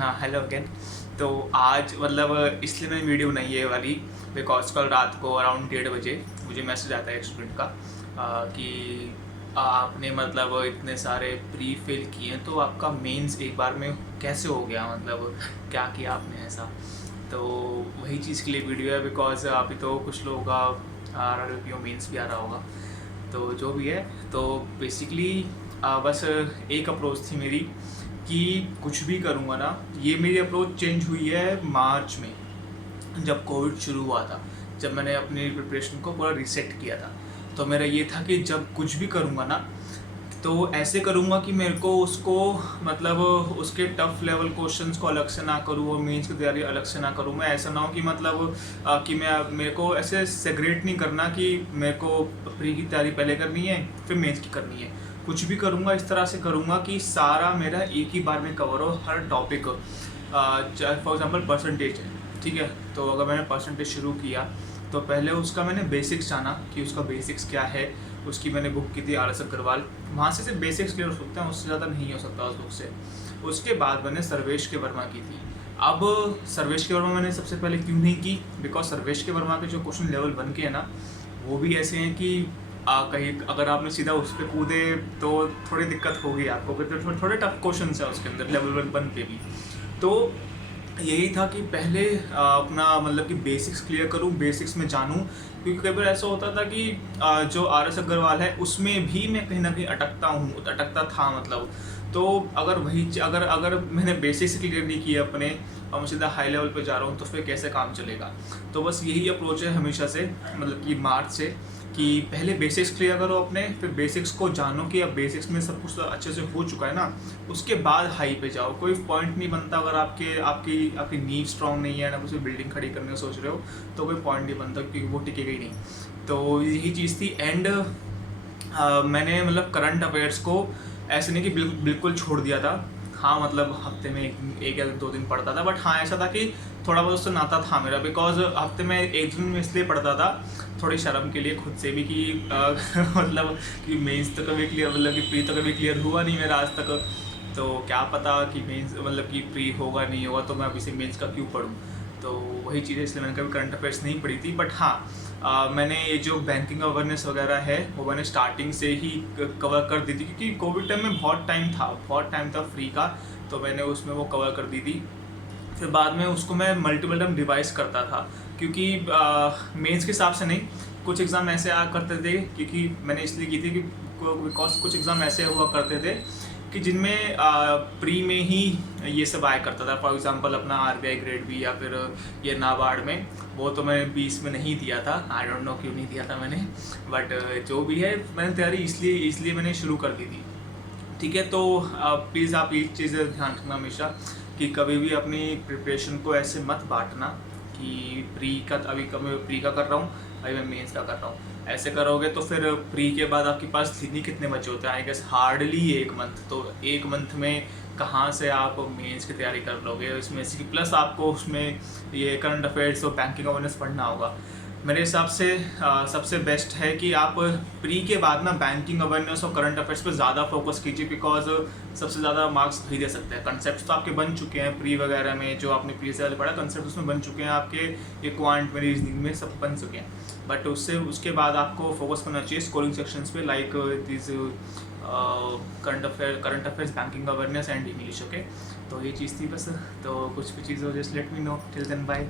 हाँ, hello again. तो आज मतलब इसलिए मैं वीडियो नहीं है वाली, बिकॉज कल रात को अराउंड 1:30 बजे मुझे मैसेज आता है एक स्टूडेंट का कि आपने मतलब इतने सारे प्री फेल किए हैं तो आपका मेंस एक बार में कैसे हो गया, मतलब क्या किया आपने ऐसा। तो वही चीज़ के लिए वीडियो है, बिकॉज अभी तो कुछ लोगों का RRBO मेंस भी आ रहा होगा, तो जो भी है। तो बेसिकली बस एक अप्रोच थी मेरी कि कुछ भी करूँगा ना। ये मेरी अप्रोच चेंज हुई है मार्च में, जब कोविड शुरू हुआ था, जब मैंने अपनी प्रिपरेशन को पूरा रीसेट किया था। तो मेरा ये था कि जब कुछ भी करूँगा ना, तो ऐसे करूँगा कि मेरे को उसको मतलब उसके टफ लेवल क्वेश्चंस को अलग से ना करूँ और मेंस की तैयारी अलग से ना करूँ। मैं ऐसा ना हो कि मतलब कि मेरे को ऐसे सेग्रेट नहीं करना कि मेरे को प्री की तैयारी पहले करनी है फिर मेंस की करनी है। कुछ भी करूँगा इस तरह से करूँगा कि सारा मेरा एक ही बार में कवर हो, हर टॉपिक। फॉर एग्जांपल परसेंटेज है, ठीक है, तो अगर मैंने परसेंटेज शुरू किया तो पहले उसका मैंने बेसिक्स जाना कि उसका बेसिक्स क्या है। उसकी मैंने बुक की थी RS अग्रवाल, वहाँ से सिर्फ बेसिक्स क्लियर हो सकते हैं, उससे ज़्यादा नहीं हो सकता उस बुक से। उसके बाद मैंने सर्वेश के वर्मा की थी। अब सर्वेश के वर्मा मैंने सबसे पहले क्यों नहीं की, बिकॉज सर्वेश के वर्मा के जो क्वेश्चन लेवल 1 के हैं ना, वो भी ऐसे हैं कि कहीं अगर आपने सीधा उस पर कूदे तो थोड़ी दिक्कत होगी आपको, क्योंकि थोड़े टफ क्वेश्चन है उसके अंदर लेवल 1 पे भी। तो यही था कि पहले अपना मतलब कि बेसिक्स क्लियर करूँ, बेसिक्स में जानूँ, क्योंकि कई बार ऐसा होता था कि जो RS अग्रवाल है उसमें भी मैं कहीं ना कहीं अटकता था मतलब। तो अगर अगर अगर मैंने बेसिक्स क्लियर नहीं किए अपने और मैं सीधा हाई लेवल पे जा रहा हूँ तो फिर कैसे काम चलेगा। तो बस यही अप्रोच है हमेशा से, मतलब कि मार्च से, कि पहले बेसिक्स क्लियर करो अपने, फिर बेसिक्स को जानो कि अब बेसिक्स में सब कुछ अच्छे से हो चुका है ना, उसके बाद हाई पे जाओ। कोई पॉइंट नहीं बनता अगर आपकी नींव स्ट्रांग नहीं है ना, कुछ बिल्डिंग खड़ी करने का सोच रहे हो तो कोई पॉइंट नहीं बनता, क्योंकि वो टिकेगा ही नहीं। तो यही चीज़ थी। एंड मैंने मतलब करंट अफेयर्स को ऐसे नहीं कि बिल्कुल छोड़ दिया था। हाँ, मतलब हफ्ते में एक या 2 दिन पढ़ता था, बट हाँ ऐसा था कि थोड़ा बहुत उससे नाता था मेरा, बिकॉज हफ्ते में 1 दिन में इसलिए पढ़ता था थोड़ी शर्म के लिए खुद से भी कि मतलब कि मेंस तो कभी क्लियर, मतलब कि प्री तो कभी क्लियर हुआ नहीं मेरा आज तक। तो क्या पता कि मेंस मतलब कि प्री होगा नहीं होगा, तो मैं अभी से मेंस का क्यों पढूं। तो वही चीज़ है, इसलिए मैंने कभी करंट अफेयर्स नहीं पढ़ी थी। बट हाँ, मैंने ये जो बैंकिंग अवेयरनेस वगैरह है वो मैंने स्टार्टिंग से ही कवर कर दी थी, क्योंकि कोविड टाइम में बहुत टाइम था फ्री का, तो मैंने उसमें वो कवर कर दी थी। फिर बाद में उसको मैं मल्टीपल टाइम रिवाइज करता था, क्योंकि मेंस के हिसाब से नहीं, कुछ एग्ज़ाम ऐसे आया करते थे, क्योंकि मैंने इसलिए की थी कि बिकॉज कुछ एग्ज़ाम ऐसे हुआ करते थे कि जिनमें प्री में ही ये सब आया करता था। फॉर एग्जांपल अपना RBI ग्रेड बी या फिर ये नाबार्ड में, वो तो मैंने 20 में नहीं दिया था, आई डोंट नो क्यों नहीं दिया था मैंने। बट जो भी है, मैंने तैयारी इसलिए मैंने शुरू कर दी थी, ठीक है। तो प्लीज़ आप ये चीज़ ध्यान रखना हमेशा कि कभी भी अपनी प्रिपरेशन को ऐसे मत बांटना कि प्री का अभी मैं प्री का कर रहा हूँ, अभी मैं मेंस का कर रहा हूँ। ऐसे करोगे तो फिर प्री के बाद आपके पास नहीं कितने बचे होते हैं, आई गेस हार्डली 1 मंथ। तो 1 मंथ में कहाँ से आप मेंस की तैयारी कर लोगे इसमें से, प्लस आपको उसमें ये करंट अफेयर्स और बैंकिंग अवेयरनेस पढ़ना होगा। मेरे हिसाब से सबसे बेस्ट है कि आप प्री के बाद ना बैंकिंग अवेयरनेस और करंट अफेयर्स पे ज़्यादा फोकस कीजिए, बिकॉज सबसे ज़्यादा मार्क्स वही दे सकते हैं। कंसेप्ट तो आपके बन चुके हैं प्री वगैरह में, जो आपने प्री से पढ़ा कंसेप्ट उसमें बन चुके हैं आपके, ये क्वांट में रीजनिंग में सब बन चुके हैं। बट उसके बाद आपको फोकस करना चाहिए स्कोरिंग सेक्शंस पे, like this current affairs, banking awareness and English. Okay, तो ये चीज़ थी बस। तो कुछ भी चीज़ हो just let me know. Till then bye.